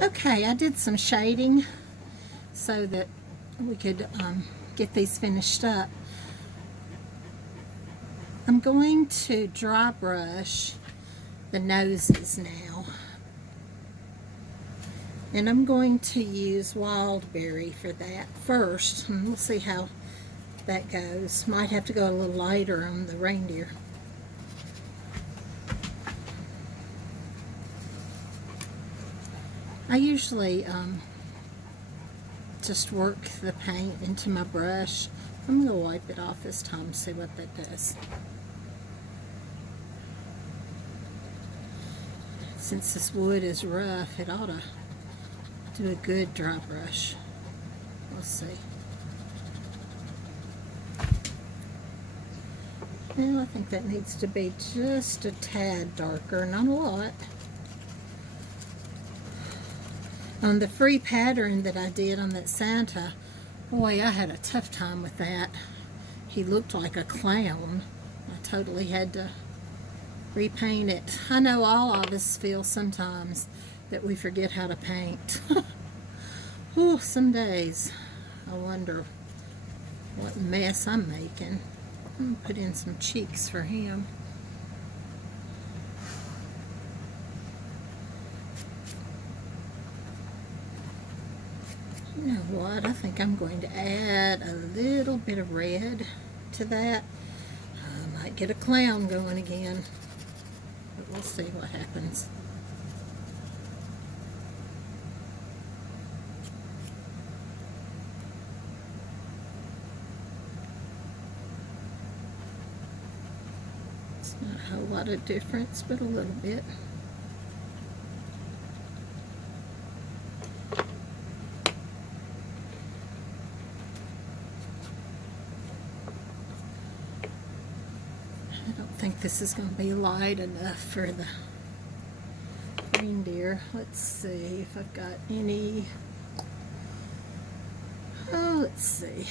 Okay, I did some shading so that we could get these finished up. I'm going to dry brush the noses now. And I'm going to use Wildberry for that first. And we'll see how that goes. Might have to go a little lighter on the reindeer. I usually just work the paint into my brush. I'm going to wipe it off this time, see what that does. Since this wood is rough, it ought to do a good dry brush. We'll see. Well, I think that needs to be just a tad darker, not a lot. On the free pattern that I did on that Santa, boy, I had a tough time with that. He looked like a clown. I totally had to repaint it. I know all of us feel sometimes that we forget how to paint. Oh, some days I wonder what mess I'm making. I'm going to put in some cheeks for him. You know what? I think I'm going to add a little bit of red to that. I might get a clown going again, but we'll see what happens. It's not a whole lot of difference, but a little bit. I don't think this is going to be light enough for the reindeer. Let's see if I've got any. Oh, let's see.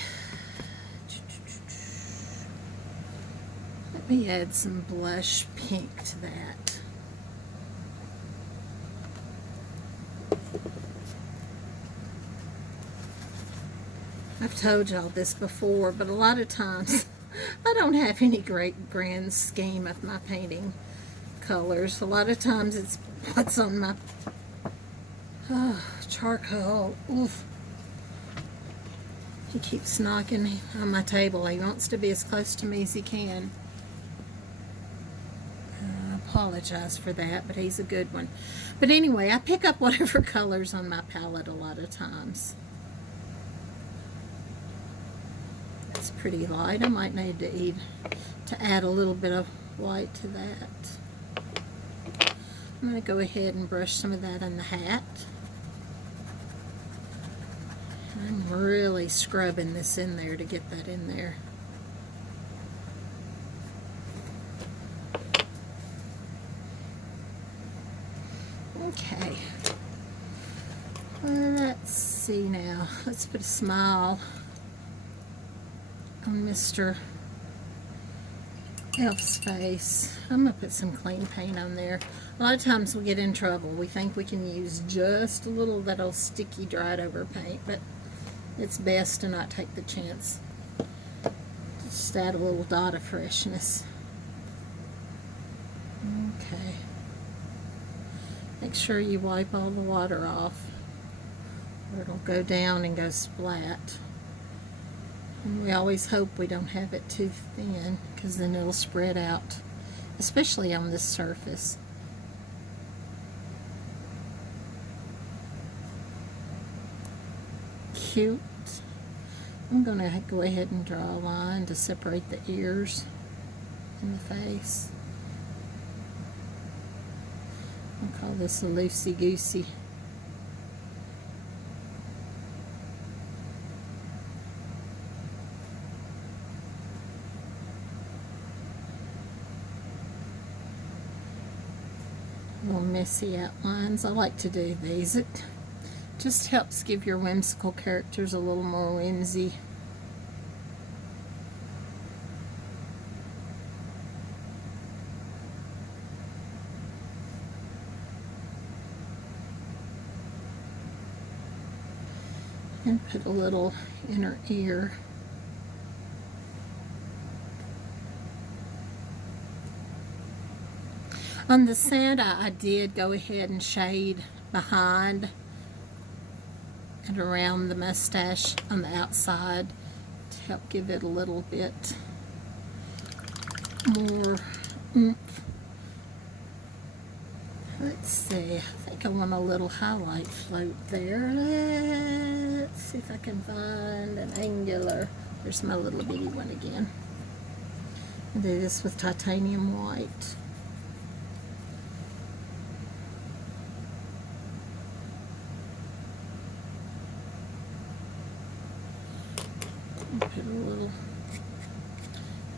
Let me add some blush pink to that. I've told y'all this before, but a lot of times I don't have any great grand scheme of my painting colors. A lot of times it's what's on my charcoal. Oof. He keeps knocking on my table. He wants to be as close to me as he can. I apologize for that, but he's a good one. But anyway, I pick up whatever colors on my palette a lot of times. It's pretty light. I might need to add a little bit of white to that. I'm going to go ahead and brush some of that on the hat. I'm really scrubbing this in there to get that in there. Okay. Let's see now. Let's put a smile on Mr. Elf's face. I'm going to put some clean paint on there. A lot of times we get in trouble. We think we can use just a little of that old sticky dried over paint, but it's best to not take the chance. Just add a little dot of freshness. Okay. Make sure you wipe all the water off, or it'll go down and go splat. And we always hope we don't have it too thin, because then it'll spread out, especially on this surface. Cute. I'm going to go ahead and draw a line to separate the ears and the face. I'll call this a loosey-goosey. Little messy outlines. I like to do these. It just helps give your whimsical characters a little more whimsy. And put a little in her ear. On the Santa, I did go ahead and shade behind and around the mustache on the outside to help give it a little bit more oomph. Let's see, I think I want a little highlight float there. Let's see if I can find an angular. There's my little bitty one again. I'll do this with titanium white. Put a little,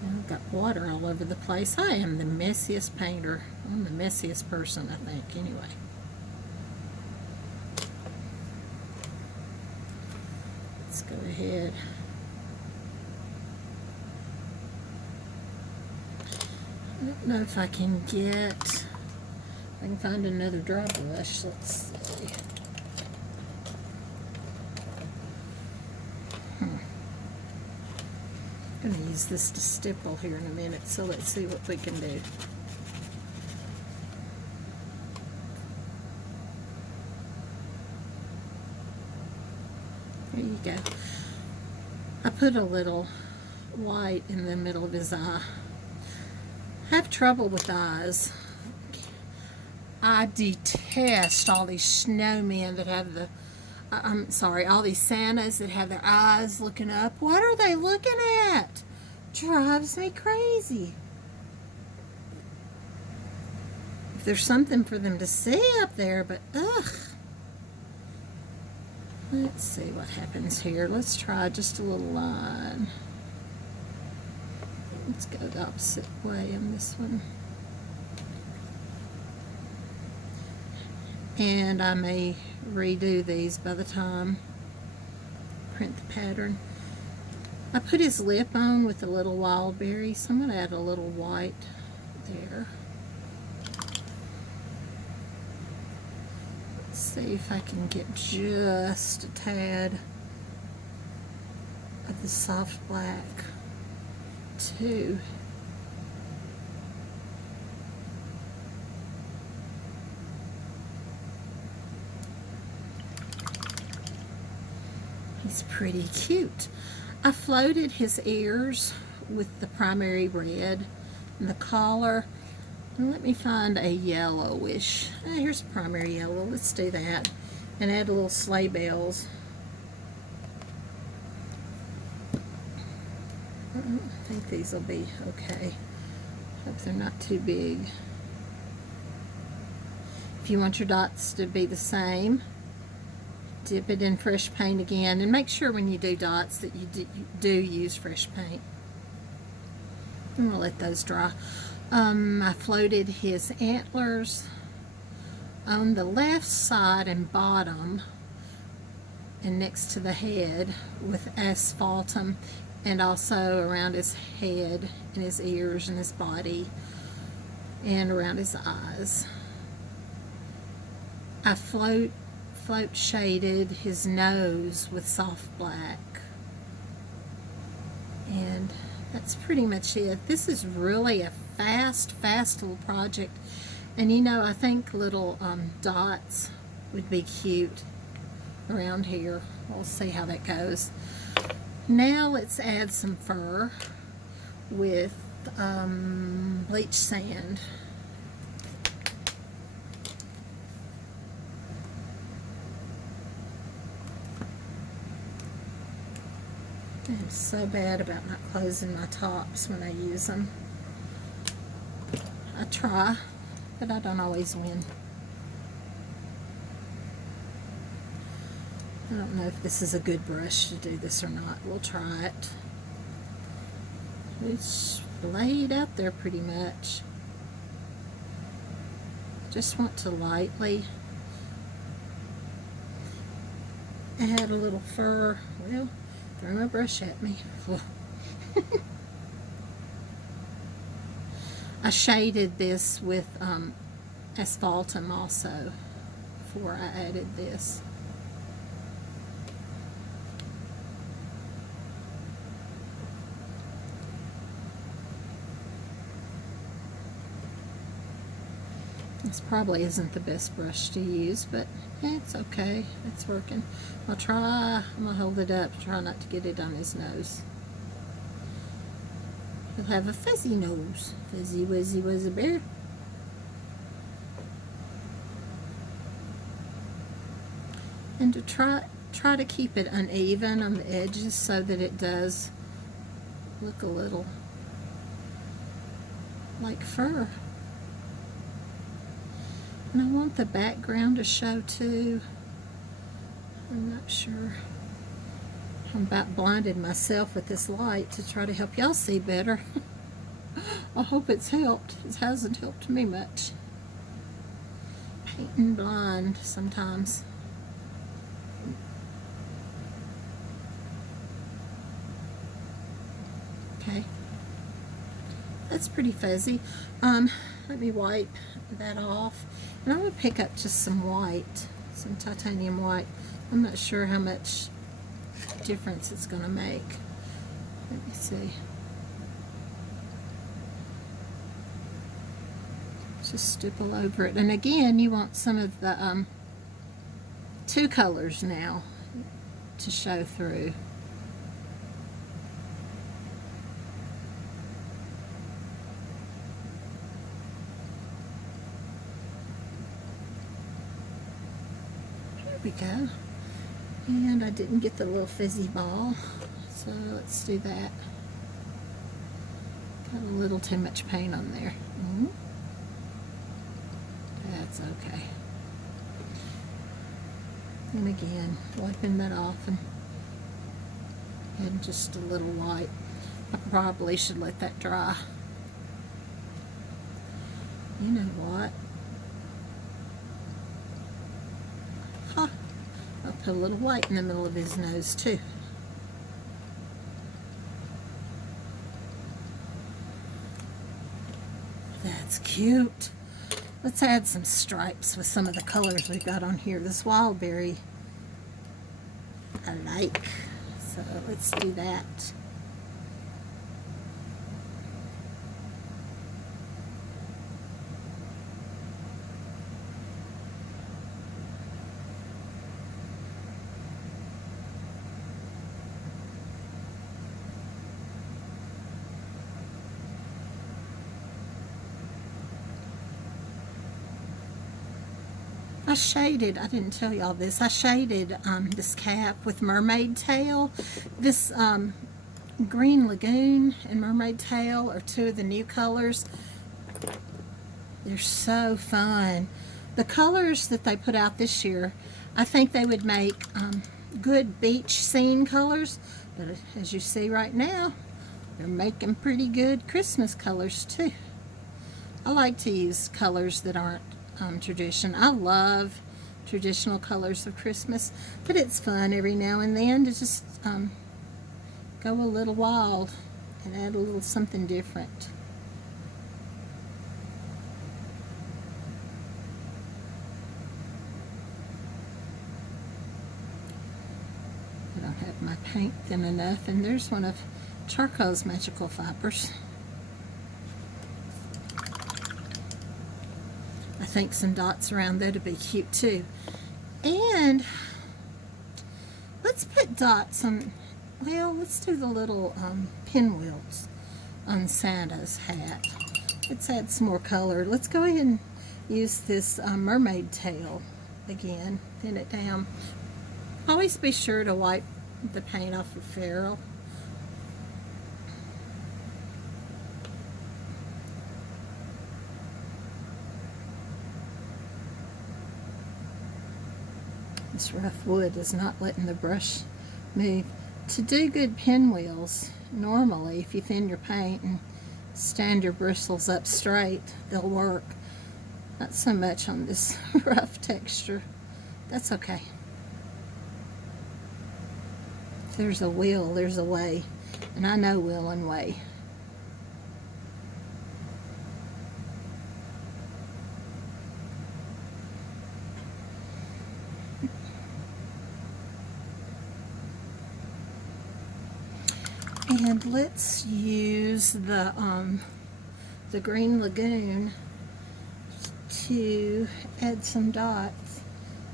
I've got water all over the place. I am the messiest painter. I'm the messiest person, I think, anyway. Let's go ahead. I don't know if I can find another dry brush. Let's see. I'm going to use this to stipple here in a minute, so let's see what we can do. There you go. I put a little white in the middle of his eye. I have trouble with eyes. I detest all these snowmen that have the all these Santas that have their eyes looking up. What are they looking at? Drives me crazy. If there's something for them to see up there, but ugh. Let's see what happens here. Let's try just a little line. Let's go the opposite way on this one. And I may redo these by the time I print the pattern. I put his lip on with a little wild berry, so I'm going to add a little white there. Let's see if I can get just a tad of the soft black too. He's pretty cute. I floated his ears with the primary red and the collar. And let me find a yellowish. Here's a primary yellow. Let's do that. And add a little sleigh bells. I think these will be okay. Hope they're not too big. If you want your dots to be the same, dip it in fresh paint again, and make sure when you do dots that you do use fresh paint. I'm gonna let those dry. I floated his antlers on the left side and bottom and next to the head with asphaltum, and also around his head and his ears and his body and around his eyes. I float shaded his nose with soft black, and that's pretty much it. This is really a fast little project, and you know, I think little dots would be cute around here. We'll see how that goes. Now let's add some fur with bleach sand. I'm so bad about not closing my tops when I use them. I try, but I don't always win. I don't know if this is a good brush to do this or not. We'll try it. It's laid out there pretty much. Just want to lightly add a little fur. Well, throw my brush at me. I shaded this with asphaltum also before I added this. This probably isn't the best brush to use, but yeah, it's okay. It's working. I'm gonna hold it up, try not to get it on his nose. He'll have a fuzzy nose. Fuzzy wuzzy was a bear. And to try to keep it uneven on the edges so that it does look a little like fur. And I want the background to show too. I'm not sure. I'm about blinded myself with this light to try to help y'all see better. I hope it's helped. It hasn't helped me much. Painting blind sometimes. Okay. That's pretty fuzzy. Let me wipe that off. And I'm going to pick up just some white, some titanium white. I'm not sure how much difference it's going to make. Let me see. Just stipple over it. And again, you want some of the two colors now to show through. There we go. And I didn't get the little fizzy ball, so let's do that. Got a little too much paint on there. That's okay. And again, wiping that off and just a little white. I probably should let that dry. You know what? Huh. I'll put a little white in the middle of his nose too. That's cute. Let's add some stripes with some of the colors we've got on here. This wild berry I like, so let's do that. I shaded, I didn't tell y'all this, I shaded this cap with Mermaid Tail. This Green Lagoon and Mermaid Tail are two of the new colors. They're so fun. The colors that they put out this year, I think they would make good beach scene colors, but as you see right now, they're making pretty good Christmas colors too. I like to use colors that aren't tradition. I love traditional colors of Christmas, but it's fun every now and then to just go a little wild and add a little something different. I don't have my paint thin enough, and there's one of Charcoal's Magical Fibers. I think some dots around there to be cute too. And let's put dots on, well, let's do the little pinwheels on Santa's hat. Let's add some more color. Let's go ahead and use this mermaid tail again, thin it down. Always be sure to wipe the paint off the ferrule. This rough wood is not letting the brush move. To do good pinwheels, normally if you thin your paint and stand your bristles up straight, they'll work. Not so much on this rough texture. That's okay. If there's a will, there's a way. And I know will and way. And let's use the Green Lagoon to add some dots.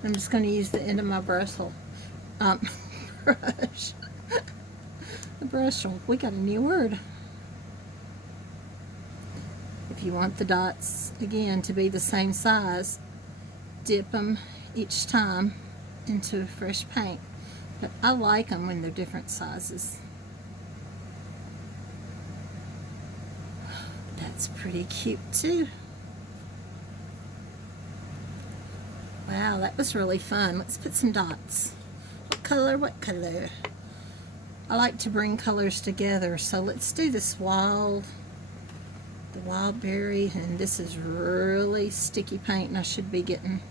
I'm just going to use the end of my brush. Brush. The brush. We got a new word. If you want the dots, again, to be the same size, dip them each time into fresh paint. But I like them when they're different sizes. That's pretty cute too. Wow, that was really fun. Let's put some dots. What color? What color? I like to bring colors together, so let's do this the wild berry, and this is really sticky paint, and I should be getting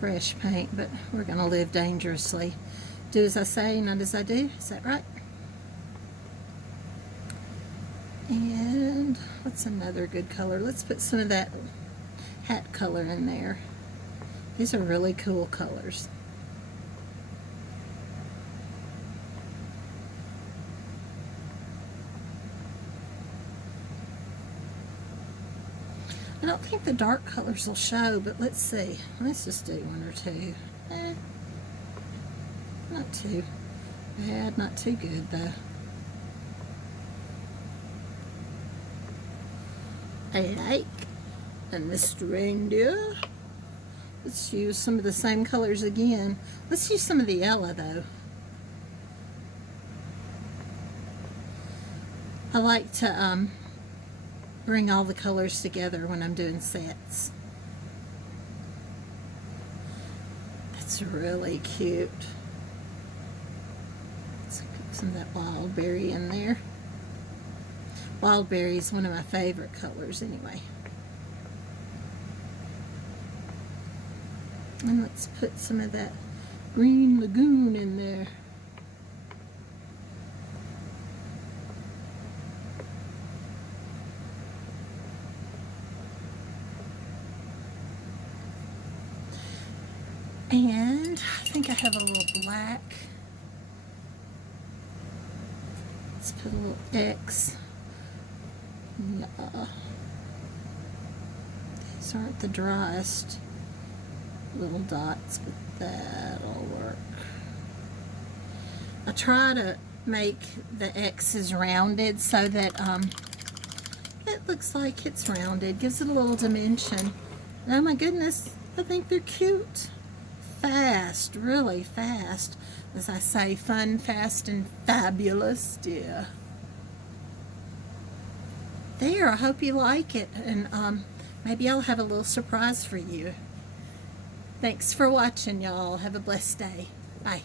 fresh paint, but we're going to live dangerously. Do as I say, not as I do. Is that right? And what's another good color? Let's put some of that hat color in there. These are really cool colors. I don't think the dark colors will show, but let's see. Let's just do one or two. Not too bad, not too good though. I like a Mr. Reindeer. Let's use some of the same colors again. Let's use some of the yellow though. I like to bring all the colors together when I'm doing sets. That's really cute. Let's put some of that wild berry in there. Wild berry is one of my favorite colors anyway. And let's put some of that green lagoon in there. And I think I have a little black. Let's put a little X. Yeah. These aren't the driest little dots, but that'll work. I try to make the X's rounded so that it looks like it's rounded. Gives it a little dimension. And oh my goodness, I think they're cute. Fast, really fast. As I say, fun, fast, and fabulous, dear. There, I hope you like it, and maybe I'll have a little surprise for you. Thanks for watching, y'all. Have a blessed day. Bye.